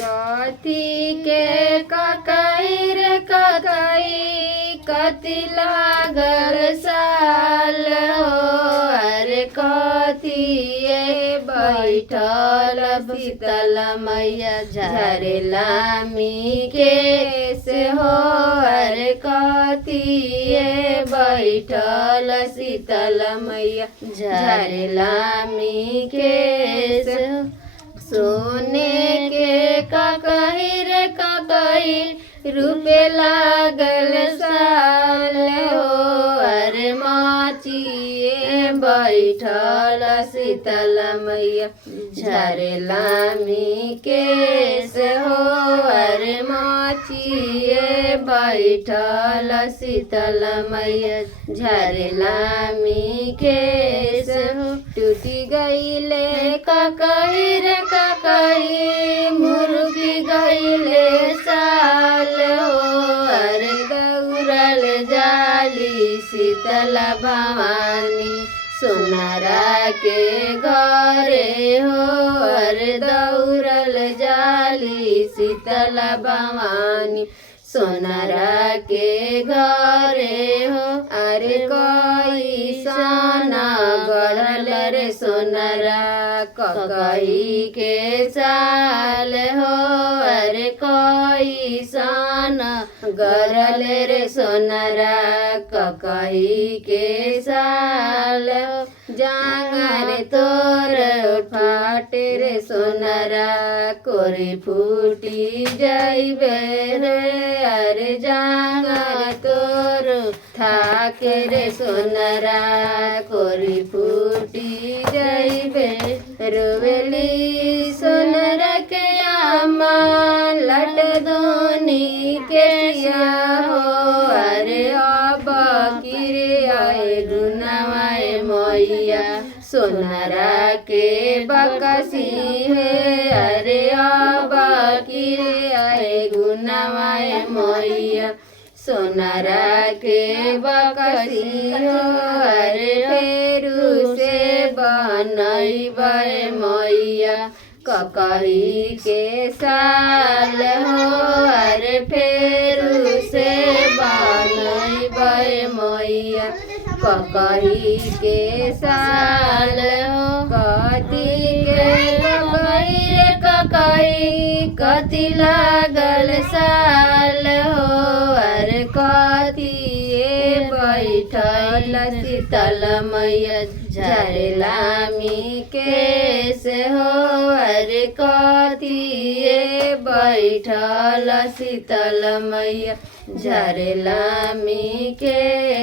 कथी के ककई रे ककई कथी लागल साल हो अरे कथिए बैठल शीतल मैया झरेला मी के से हो अरे कथिए बैठल शीतल मैया झरेला मी के से सोने के ककई रे ककई रूपे लागल साल हो अरे माचिए बैठल शीतल मैया झरेला मी केस हो अरे माचिए बैठल शीतल मैया झरेला मी केस हो टूटी गईले ककई रे ककई मुर्गी गईले साल हो अरे गौरल जाली शीतल भवानी सोनारा के घरे हो अरे दौड़ल जाली शीतल भवानी सोनारा के घरे हो अरे कोई सोना गढ़ल रे सोनारा ककई के साल हो अरे कोई सोना गढ़ल रे सोनारा ककई के साल हो जांगर तोर फाटे रे सोनारा कोरी फूटी जाइबे रे अरे जांगर तोर थाके रे सोनारा कोरी फूटी जाइबे रोवेली सोनारा के आमा लट दोनी के सिया हो अरे अब किरे आए गुनावाए मैया सोनारा के बकसी है अरे अब किरे आए गुनावाए मैया सोनारा के बकसी हो अरे फेरू से बनैबे मैया ककई के साल हो अरे फेरू से बनैबे मैया ककई के साल हो कथी के ककई रे ककई कथी लागल साल हो अरे कथिए बैठल शीतल मैया झरेला मी केस हो अरे कथिए बैठल शीतल मैया झरेला मी के